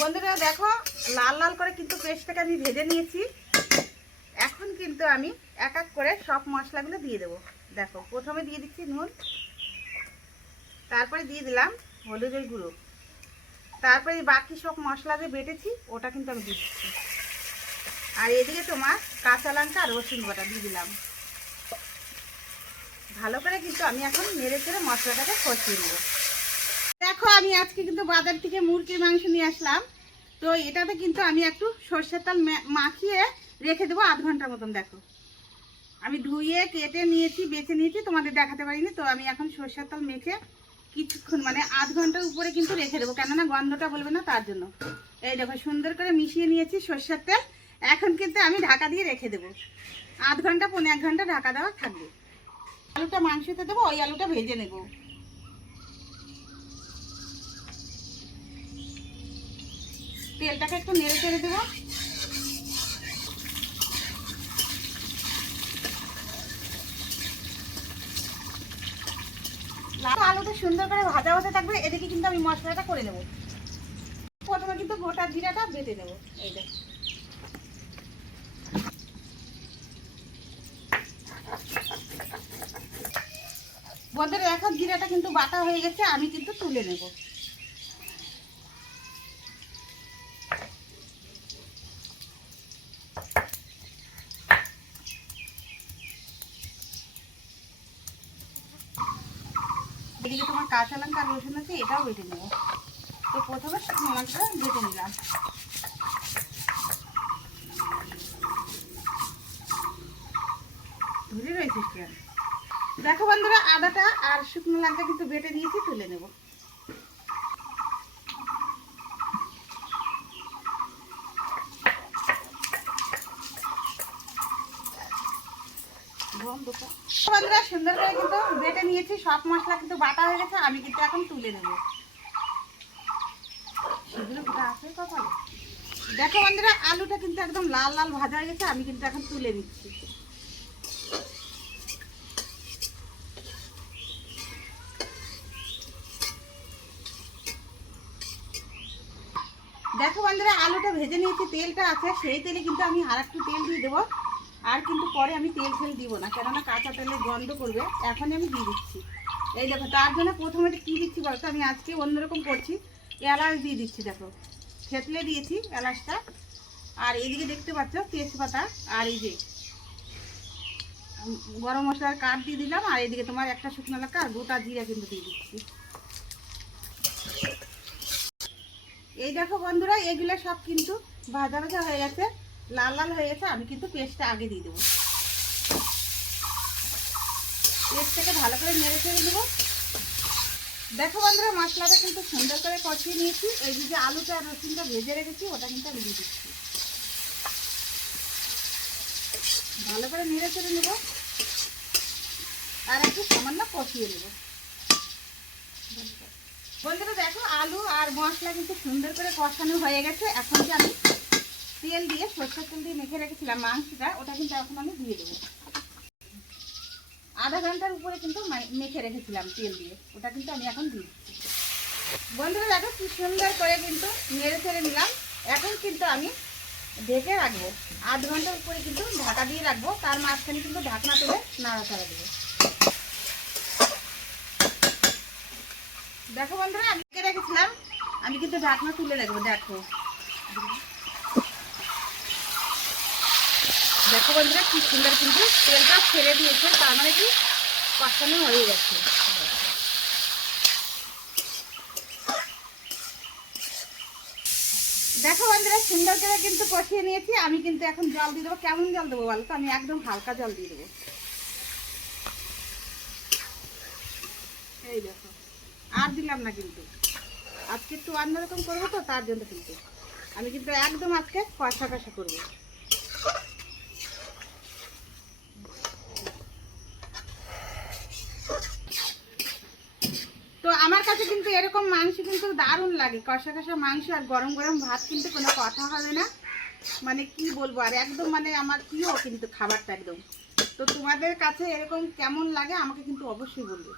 বন্ধুরা দেখো, লাল লাল করে কিন্তু পেস্টটাকে আমি ভেজে নিয়েছি। এখন কিন্তু আমি এক এক করে সব মশলাগুলো দিয়ে দেবো। দেখো, প্রথমে দিয়ে দিচ্ছি নুন, তারপরে দিয়ে দিলাম হলুদের গুঁড়ো, তারপরে বাকি সব মশলা যে বেটেছি ওটা কিন্তু আমি দিয়ে দিচ্ছি। আর এদিকে তোমার কাঁচা লঙ্কা আর রসুন বাটা দিয়ে দিলাম। ভালো করে কিন্তু আমি এখন নেড়ে চেড়ে মশলাটাকে কষিয়ে নেব। দেখো, আমি আজকে কিন্তু বাজার থেকে মুরগির মাংস নিয়ে আসলাম। তো এটাতে কিন্তু আমি একটু সর্ষের তেল মাখিয়ে রেখে দেবো আধ ঘন্টার মতন। দেখো, আমি ধুয়ে কেটে নিয়েছি, বেছে নিয়েছি, তোমাদের দেখাতে পারিনি। তো আমি এখন সর্ষের তেল মেখে কিছুক্ষণ মানে আধ ঘন্টার উপরে কিন্তু রেখে দেবো, কেননা গন্ধটা বলবে না, তার জন্য। এই দেখো, সুন্দর করে মিশিয়ে নিয়েছি সর্ষের তেল। এখন কিন্তু আমি ঢাকা দিয়ে রেখে দেবো আধ ঘন্টা, 1.5 ঘন্টা ঢাকা দেওয়া থাকবে। আলুটা মাংসতে দেবো, ওই আলুটা ভেজে নেব। তেলটাকে একটু নেড়ে চেড়ে দেবো। আলুটা সুন্দর করে ভাজা ভাজা থাকবে। এদিকে কিন্তু আমি মশলাটা করে নেব। প্রথমে কিন্তু গোটা জিরাটা বেটে নেব। এই দেখো, বন্ধুরা এখন জিরাটা কিন্তু বাটা হয়ে গেছে, আমি কিন্তু তুলে নেব। এদিকে তোমার কাঁচা লঙ্কা আর রসুন আছে, এটাও বেটে নেব। তো প্রথমে শুকনো লঙ্কাটা বেটে নিলাম। ধরে রয়েছিস কেন? দেখো বন্ধুরা, আদাটা আর শুকনো লঙ্কা কিন্তু বেটে নিয়েছি, তুলে নেব। বন্ধুরা সুন্দর করে কিন্তু বেটে নিয়েছি, সব মশলা কিন্তু বাটা হয়ে গেছে, আমি কিন্তু এখন তুলে নেব। দেখো বন্ধুরা, আলুটা কিন্তু একদম লাল লাল ভাজা হয়ে গেছে, আমি কিন্তু এখন তুলে নিচ্ছি। দেখো বন্ধুরা, আলুটা ভেজে নিয়েছি, তেলটা আছে, সেই তেলে কিন্তু আমি আর একটু তেল দিয়ে দেবো। আর কিন্তু পরে আমি তেল দিব না, কেননা কাঁচা তেলে গন্ধ করবে। এখন আমি দিয়ে দিচ্ছি। এই দেখো, তার জন্য প্রথমে কী দিচ্ছি বলতো, আমি আজকে অন্যরকম করছি। এলাচ দিয়ে দিচ্ছি। দেখো, থেতলে দিয়েছি এলাচটা। আর এদিকে দেখতে পাচ্ছ তেজপাতা, আর এই যে গরম মশলার কাঠ দিয়ে দিলাম। আর এদিকে তোমার একটা শুকনো লঙ্কা আর গোটা জিরা কিন্তু দিয়ে দিচ্ছি। এই দেখো বন্ধুরা, এগুলো সব কিন্তু ভাজা ভাজা হয়ে গেছে, লাল লাল হয়ে গেছে। আমি কিন্তু পেস্টটা আগে দিয়ে দেবো। পেস্টটাকে ভালো করে নেড়ে চেড়ে দেবো। দেখো বন্ধুরা, মশলাটা কিন্তু সুন্দর করে কষিয়ে নিয়েছি। এই যে আলুটা আর রসুনটা ভেজে রেখেছি, ওটা কিন্তু আমি দিয়ে দিচ্ছি। ভালো করে নেড়ে চেড়ে নেবো আর একটু সামান্য কষিয়ে নেব। বন্ধুরা দেখো, আলু আর মশলা কিন্তু সুন্দর করে কষানো হয়ে গেছে। এখন যে আমি তেল দিয়ে, সরষের তেল দিয়ে মেখে রেখেছিলাম মাংসটা, ওটা কিন্তু এখন আমি দিয়ে দেবো। আধা ঘন্টার উপরে কিন্তু মেখে রেখেছিলাম তেল দিয়ে, ওটা কিন্তু আমি এখন দিয়ে দিচ্ছি। বন্ধুরা দেখো, কি সুন্দর করে কিন্তু নেড়ে চেড়ে নিলাম। এখন কিন্তু আমি ঢেকে রাখবো, আধ ঘন্টার উপরে কিন্তু ঢাকা দিয়ে রাখবো। তার মাঝখানে কিন্তু ঢাকনা তুলে নাড়াচাড়া দেবো। দেখো বন্ধুরা, আমি রেখেছিলাম, আমি কিন্তু ঢাকনা তুলে রাখবো। দেখো দেখো বন্ধুরা, কি সুন্দর কিন্তু তেলটা ছেড়ে দিয়েছে, তার মানে কি কষানো হয়ে গেছে। দেখো বন্ধুরা, সুন্দর করে কিন্তু কষিয়ে নিয়েছি। আমি কিন্তু এখন জল দিয়ে দেবো। কেমন জল দেবো বলো তো? আমি একদম হালকা জল দিয়ে দেবো। এই দেখো, আর দিলাম না কিন্তু। আজকে একটু অন্যরকম করবো, তো তার জন্য কিন্তু আমি কিন্তু একদম আজকে কষা কষা করবো। তো আমার কাছে কিন্তু এরকম মাংস কিন্তু দারুণ লাগে, কষা কষা মাংস আর গরম গরম ভাত, কিন্তু কোনো কথা হবে না। মানে কি বলবো, আর একদম মানে আমার প্রিয় কিন্তু খাবারটা একদম। তো তোমাদের কাছে এরকম কেমন লাগে আমাকে কিন্তু অবশ্যই বলবে।